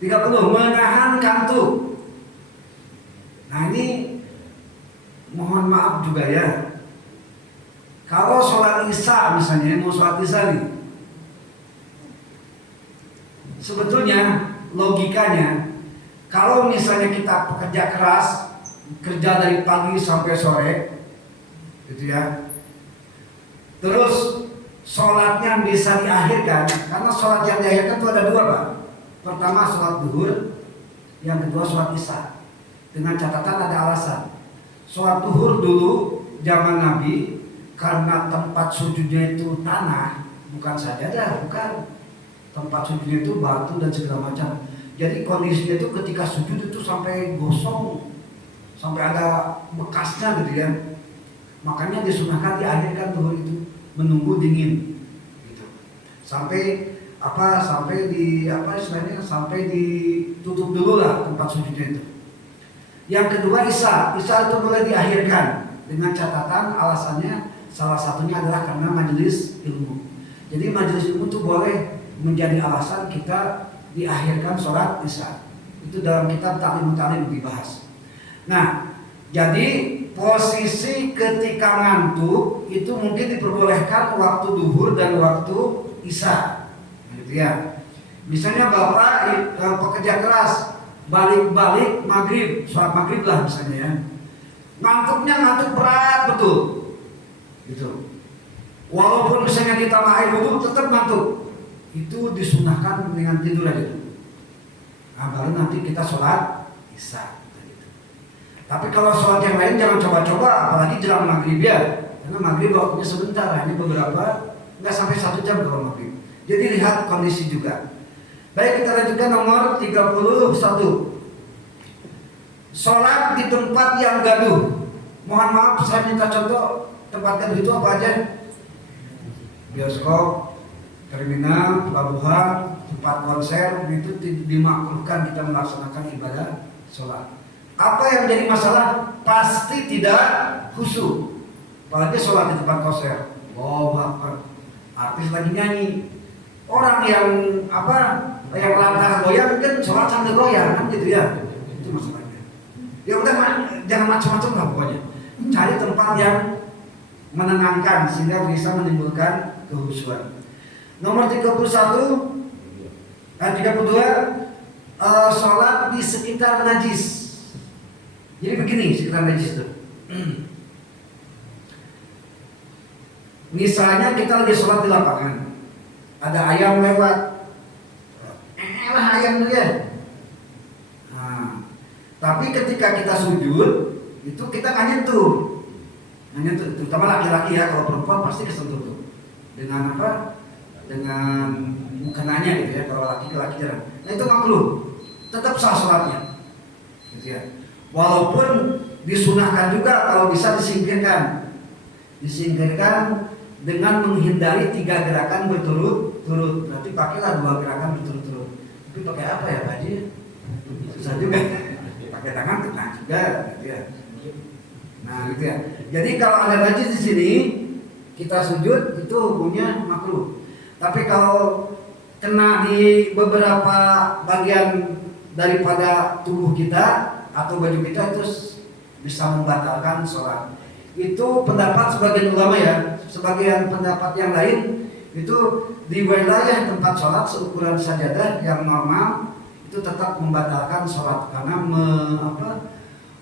30. Menahan kantuk. Nah ini mohon maaf juga ya. Kalau sholat isya misalnya, mau sholat isya nih, sebetulnya logikanya kalau misalnya kita pekerja keras, kerja dari pagi sampai sore gitu ya, terus sholatnya bisa diakhirkan, karena sholat yang diakhirkan itu ada dua, Pak. Pertama sholat duhur, yang kedua sholat isya. Dengan catatan ada alasan. Sholat duhur dulu zaman Nabi, karena tempat sujudnya itu tanah, bukan sajadah, bukan. Tempat sujudnya itu batu dan segala macam. Jadi kondisinya itu ketika sujud itu sampai gosong, sampai ada bekasnya gitu ya. Makanya disunahkan diakhirkan duhur itu, menunggu dingin gitu. Sampai ditutup dulu lah tempat sujudnya itu. Yang kedua isya itu boleh diakhirkan dengan catatan alasannya salah satunya adalah karena majelis ilmu. Jadi majelis ilmu itu boleh menjadi alasan kita diakhirkan sholat isya. Itu dalam kitab Ta'lim dibahas. Nah, jadi posisi ketika ngantuk itu mungkin diperbolehkan waktu duhur dan waktu isya, gitu ya. Misalnya bapak pekerja keras balik maghrib, sholat maghrib lah misalnya ya, ngantuk berat betul, gitu. Walaupun misalnya ditambah air wudhu tetap ngantuk, itu disunahkan dengan tidur aja. Nah, baru nanti kita sholat isya. Tapi kalau sholat yang lain jangan coba-coba, apalagi jelang maghrib ya, karena maghrib waktunya sebentar, hanya beberapa, nggak sampai 1 jam kalau maghrib. Jadi lihat kondisi juga. Baik, kita lanjutkan nomor 31. Sholat di tempat yang gaduh. Mohon maaf, saya minta contoh tempat gaduh itu apa aja? Bioskop, terminal, pelabuhan, tempat konser, itu dimakruhkan kita melaksanakan ibadah sholat. Apa yang jadi masalah? Pasti tidak khusyuk. Apalagi sholat di tempat konser. Bapak, artis lagi nyanyi. Orang yang lantar goyang kan sholat sambil goyang kan gitu ya. Itu masalahnya. Ya udah, jangan macam-macam lah pokoknya. Cari tempat yang menenangkan sehingga bisa menimbulkan kehusuan. Nomor 32, sholat di sekitar najis. Jadi begini sekitar najis itu. Misalnya kita lagi sholat di lapangan, ada ayam lewat, ayam tuh ya. Nah, tapi ketika kita sujud, itu kita nggak nyentuh, terutama laki-laki ya. Kalau perempuan pasti kesentuh tuh. Dengan apa? Dengan mukenanya gitu ya. Kalau laki-laki jarang. Nah itu makruh, tetap sah sholatnya, gitu ya. Walaupun disunahkan juga kalau bisa disingkirkan dengan menghindari 3 gerakan berturut-turut. Berarti pakailah 2 gerakan berturut-turut. Tapi pakai apa ya Pak Haji? Susah juga. Pakai tangan kena juga, gitu ya. Nah, gitu ya. Jadi kalau ada najis di sini, kita sujud itu hukumnya makruh. Tapi kalau kena di beberapa bagian daripada tubuh kita atau baju kita, itu bisa membatalkan sholat. Itu pendapat sebagian ulama ya. Sebagian pendapat yang lain itu di wilayah tempat sholat seukuran sajadah yang normal itu tetap membatalkan sholat karena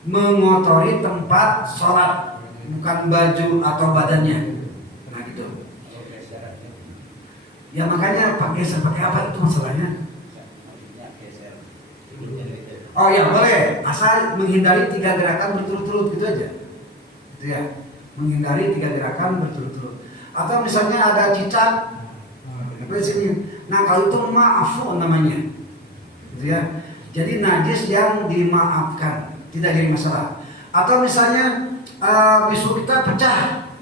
mengotori tempat sholat, bukan baju atau badannya. Nah gitu. Ya makanya pakai apa itu masalahnya? Oh ya boleh, asal menghindari 3 gerakan berturut-turut gitu aja, gitu ya. Menghindari 3 gerakan berturut-turut. Atau misalnya ada cicak, nah kalau itu ma'afu namanya, gitu ya. Jadi najis yang dimaafkan, tidak jadi masalah. Atau misalnya bisul kita pecah,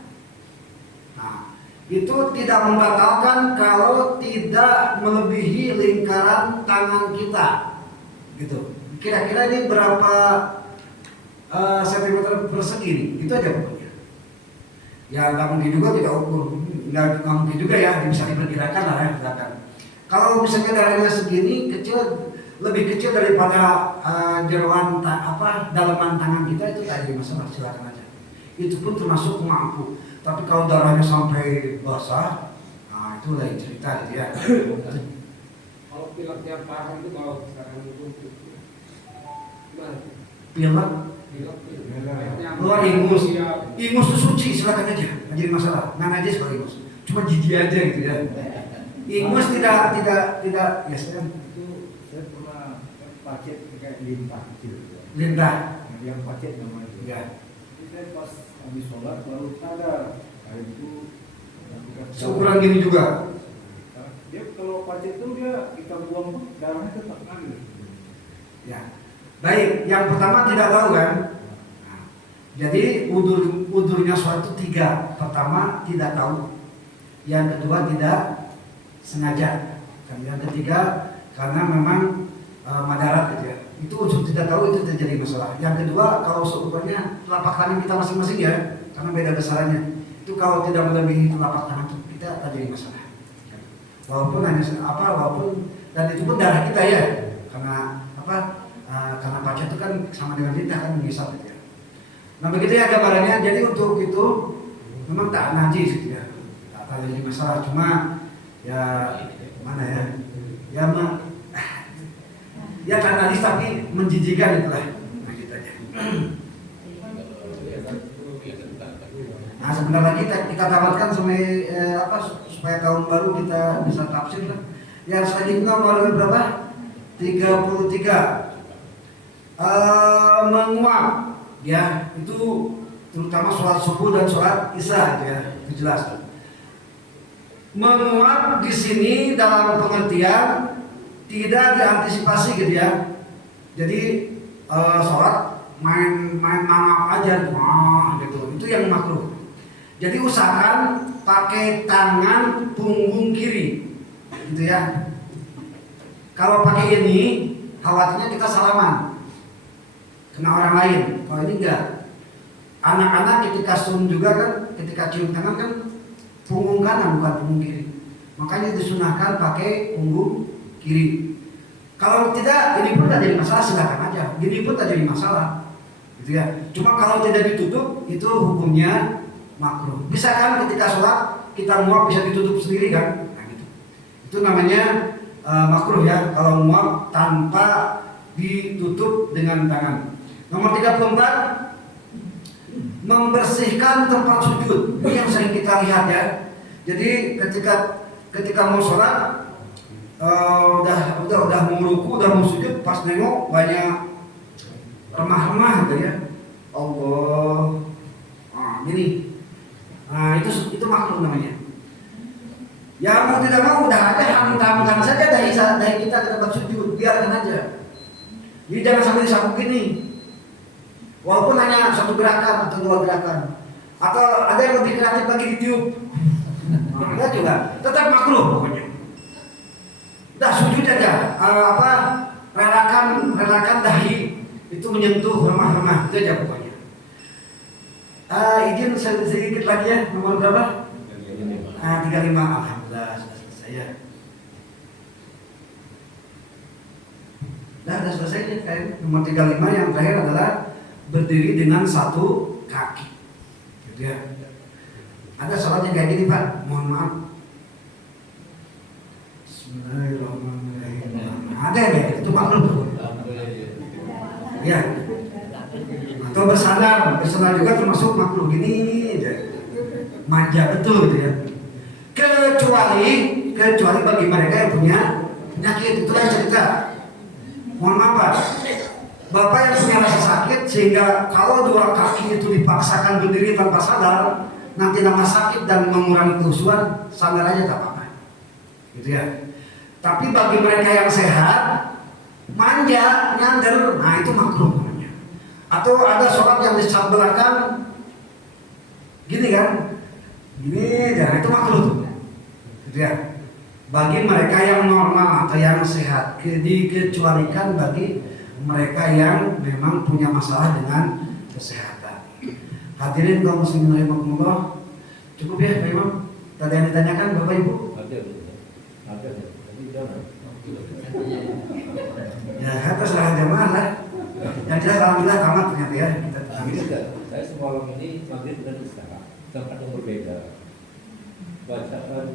nah itu tidak membatalkan kalau tidak melebihi lingkaran tangan kita, gitu. Kira-kira ini berapa sentimeter persegi nih? Itu aja pokoknya. Ya nggak mungkin juga kita ukur, nggak mungkin juga ya bisa diperkirakan lah ya gerakan. Kalau misalnya darahnya segini kecil, lebih kecil daripada jeroan dalaman tangan kita, itu tak jadi masalah, silakan aja. Itu pun termasuk mampu. Tapi kalau darahnya sampai basah, nah itu lain cerita gitu ya. Kalau pileknya parah itu kalau sekarang itu pilek keluar ingus itu suci, silakan aja, nggak jadi masalah. Nggak najis kalau ingus. cuma jijik aja gitu ya. Ingus tidak ya saya Itu saya pernah pacet kayak lintah kecil. lintah. Yang pacet namanya itu. Ya. Jadi saya pas habis sholat baru sadar air itu Seukuran gini juga. Dia kalau pacet itu dia kita buang darahnya tetap ngalir. Ya. Baik, yang pertama tidak tahu kan. Nah, jadi udurnya sholat itu 3. Pertama tidak tahu. Yang kedua tidak sengaja. Dan yang ketiga karena memang madarat gitu ya. Itu unsur tidak tahu itu terjadi masalah. Yang kedua kalau seukurnya telapak tangan kita masing-masing ya, karena beda besarannya. Itu kalau tidak melebihi telapak tangan itu kita terjadi masalah. Walaupun hanya walaupun dan itu pun darah kita ya, karena karena pacet itu kan sama dengan lintah kan mengisap gitu ya. Nah begitu ya gambarannya. Jadi untuk itu memang tak najis gitu ya, tak terjadi masalah. Cuma ya mana ya, ya tak najis tapi menjijikan itulah. Nah gitu aja. Nah sebentar lagi kita tamatkan sampai supaya tahun baru kita bisa tafsir lah. Yang selanjutnya nomor berapa? 33. Menguap ya, itu terutama sholat subuh dan sholat isya gitu ya, itu jelas. Menguap di sini dalam pengertian tidak diantisipasi gitu ya. Jadi sholat main mangap aja gitu, itu yang makruh. Jadi usahakan pakai tangan punggung kiri gitu ya. Kalau pakai ini khawatirnya kita salaman kena orang lain. Kalau ini enggak. Anak-anak ketika sun juga kan, ketika cium tangan kan punggung kanan bukan punggung kiri. Makanya disunahkan pakai punggung kiri. Kalau tidak, ini pun tidak jadi masalah, silakan aja. Ini pun tidak jadi masalah, gitu ya. Cuma kalau tidak ditutup, itu hukumnya makruh. Bisa kan ketika sholat kita muap bisa ditutup sendiri kan? Nah, gitu. Itu namanya makruh ya. Kalau muap tanpa ditutup dengan tangan. Nomor 34, membersihkan tempat sujud. Ini yang sering kita lihat ya. Jadi ketika mau sholat, udah mau ruku, udah mau sujud, pas nengok banyak remah-remah gitu ya. Allah, gini. Nah itu makruh namanya. Ya mau tidak mau udah ada hantam-hantam saja dari kita ke tempat sujud, biarkan aja. Jadi jangan sampai disapu gini. Walaupun hanya 1 gerakan atau 2 gerakan, atau ada yang lebih kreatif lagi ditiup, ada juga, tetap makruh pokoknya. Udah sujud aja, relakan dahi itu menyentuh remah-remah, itu aja pokoknya. Izin sedikit lagi ya, nomor berapa? 35. Alhamdulillah sudah selesai ya. Sudah selesai ya kan? Nomor 35 yang terakhir adalah berdiri dengan 1 kaki, gitu ya. Ada sholatnya kayak gini Pak, mohon maaf. Bismillahirrahmanirrahim. Ada ya, itu makruh. Ya. Atau bersandar juga termasuk makruh gini aja. Manja betul gitu ya. Kecuali bagi mereka yang punya penyakit, itu kan cerita. Mohon maaf Pak. Bapak yang punya rasa sakit sehingga kalau 2 kaki itu dipaksakan berdiri tanpa sadar, nanti nama sakit dan mengurangi kehusuan, sadar aja tak apa-apa, gitu ya. Tapi bagi mereka yang sehat, manja, nyander, nah itu makruh namanya. Atau ada sholat yang di saat belakang, gini kan, gini, jangan, itu makruh tuh, gitu ya. Bagi mereka yang normal atau yang sehat, dikecualikan bagi mereka yang memang punya masalah dengan kesehatan. Hadirin kaum muslimin rahimakumullah. Cukup ya Pak Imam? Tadi yang ditanyakan Bapak Ibu? Ada. Ya, terserah jamaah lah. Yang jelas alhamdulillah tamat ternyata ya. Saya semalam ini maghrib dan isya tempat yang berbeda. Bacaan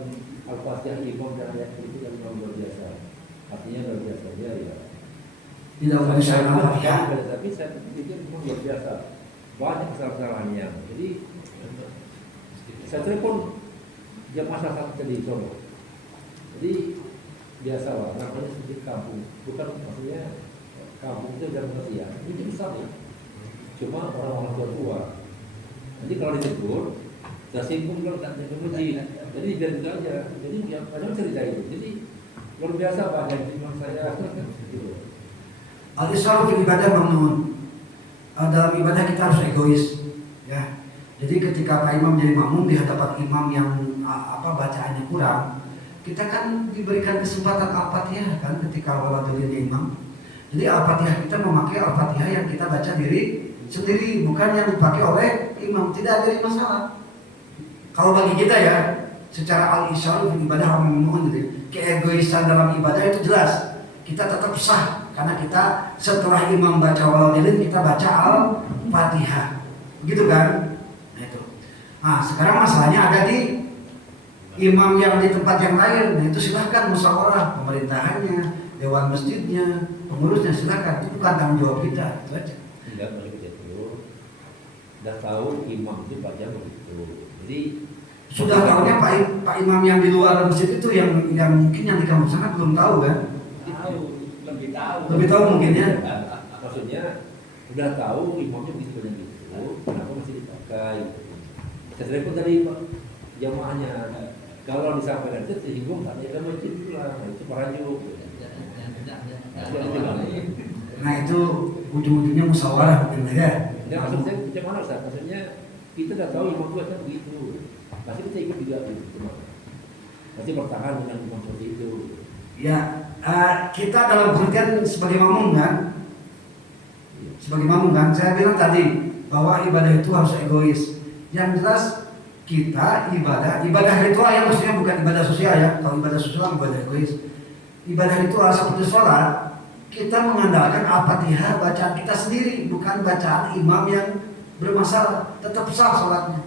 Al-Fatihah Imam dan ayat itu yang luar biasa. Artinya luar biasa dia ya. Tidak usah Al-Fatihah. Tapi saya pikir luar biasa. Banyak kesalahannya. Jadi saya telepon jamaah salah satu di Solo. Jadi biasa lah, namanya sedikit kampung, bukan maksudnya kampung itu udah pengertian, itu besar ya. Cuma orang-orang tua. Nanti kalau ditegur, tersinggung kalau tak dipuji. Jadi biar itu aja. Jadi ya kadang cerita itu. Jadi luar biasa Pak dan imam saya. Gitu. Al-Isra'u fil ibadah mamnun. Dalam ibadah kita harus egois, ya. Jadi ketika Pak Imam jadi makmum di hadapan imam yang bacaannya kurang, kita kan diberikan kesempatan Al-Fatihah kan ketika waladulil imam. Jadi Al-Fatihah kita memakai Al-Fatihah yang kita baca diri sendiri, bukan yang dipakai oleh imam. Tidak ada masalah. Kalau bagi kita ya, secara al-isya'u fil ibadah mamnun gitu. Keegoisan dalam ibadah itu jelas. Kita tetap sah karena kita setelah imam baca waladulil kita baca Al-Fatihah. Begitu kan? Nah, sekarang masalahnya ada di imam yang di tempat yang lain. Nah, itu silahkan musyawarah pemerintahannya, dewan masjidnya, pengurusnya silahkan. Itu bukan tanggung jawab kita. Itu aja. Tidak begitu. Sudah tahu imam itu baca begitu. Jadi sudah tahunya Pak Imam yang di luar masjid itu yang mungkin yang di kampung sana belum tahu kan? Lebih tahu mungkin ya. Maksudnya sudah tahu imamnya begitu dan gitu. Kenapa masih dipakai? Saya pun tadi jamaahnya kalau disampaikan itu tersinggung tak ada masjid pula, itu parajuk. Nah itu ujung-ujungnya musyawarah mungkin ya. Ya maksud saya macam mana Ustaz? Maksudnya kita dah tahu imam itu akan begitu, pasti kita ikut juga gitu. Pasti bertahan dengan imam seperti itu. Ya kita dalam pengertian sebagai makmum kan, saya bilang tadi bahwa ibadah itu harus egois. Yang jelas kita ibadah ritual yang maksudnya bukan ibadah sosial ya. Kalau ibadah sosial ibadah egois. Ibadah ritual seperti sholat, kita mengandalkan Al-Fatihah bacaan kita sendiri, bukan bacaan imam yang bermasalah. Tetap sah sholatnya.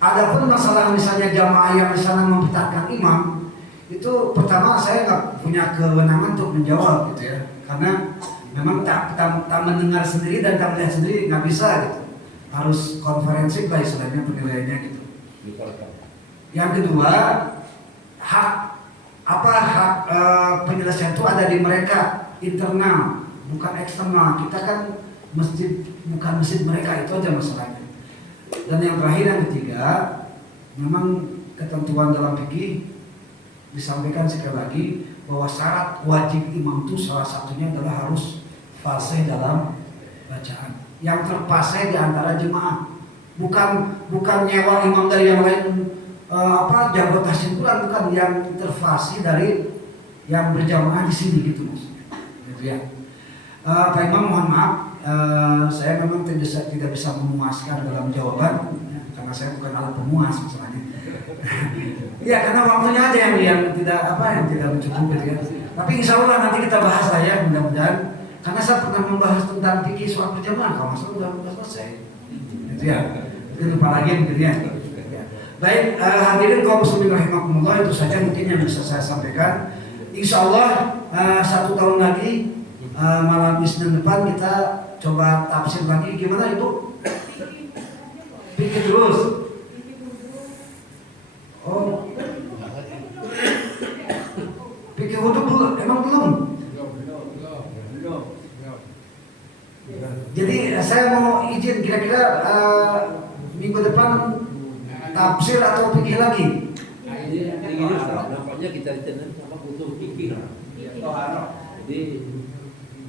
Adapun masalah misalnya jamaah yang di sana mempertahankan imam, itu pertama saya nggak punya kewenangan untuk menjawab gitu ya, karena memang tak mendengar sendiri dan tak melihat sendiri nggak bisa gitu. Harus konferensi lah istilahnya penilaiannya gitu. Yang kedua, hak penyelesaian itu ada di mereka internal, bukan eksternal. Kita kan masjid bukan masjid mereka, itu aja masalahnya. Dan yang terakhir yang ketiga, memang ketentuan dalam fikih disampaikan sekali lagi bahwa syarat wajib imam itu salah satunya adalah harus fasih dalam bacaan. Yang terpasai di antara jemaah, bukan nyewa imam dari yang lain jago tahsin Quran, bukan, yang terfasih dari yang berjamaah di sini gitu maksudnya. Gitu ya. Pak Imam mohon maaf, saya memang tidak bisa memuaskan dalam jawaban karena saya bukan alat pemuas misalnya. Ya karena waktunya aja yang tidak mencukupi gitu ya. Tapi insya Allah nanti kita bahas lah ya, mudah-mudahan. Karena saya pernah membahas tentang fikih sholat berjamaah, kalau masalah udah selesai. Gitu ya. Itu lupa lagi gitu ya. Baik, hadirin kaum muslimin rahimakumullah, itu saja mungkin yang bisa saya sampaikan. Insya Allah 1 tahun lagi malam Isnin depan kita coba tafsir lagi. Gimana Ibu? Pikir terus. Oh, pikir wudhu belum? Emang belum? Jadi saya mau izin kira-kira minggu depan tafsir atau fikih lagi? Nampaknya kita ditendang sama butuh fikih. Jadi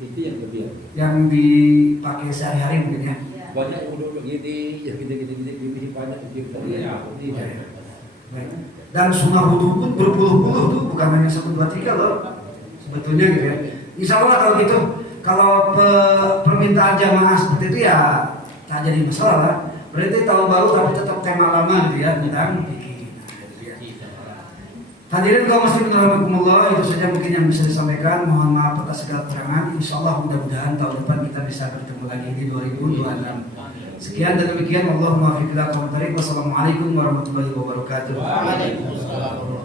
itu yang lebih. Yang dipakai sehari-hari mungkin ya. Banyak udah begini, ya gini banyak fikih tadi. Baik. Dan sunnah wudhu pun berpuluh-puluh tuh, bukan hanya 1, 2, 3 loh. Sebetulnya gitu ya. Insya Allah kalau gitu, kalau permintaan jamaah seperti itu ya tak jadi masalah. Berarti tahun baru tapi tetap tema lama gitu ya, tentang fikih. Hadirin kaum muslimin rahimakumullah, itu saja mungkin yang bisa disampaikan. Mohon maaf atas segala keterangan. Insyaallah mudah-mudahan tahun depan kita bisa bertemu lagi di 2026. Sekian dan demikian, Allahumma fiqh lakum. Wassalamualaikum warahmatullahi wabarakatuh. Waalaikumsalam.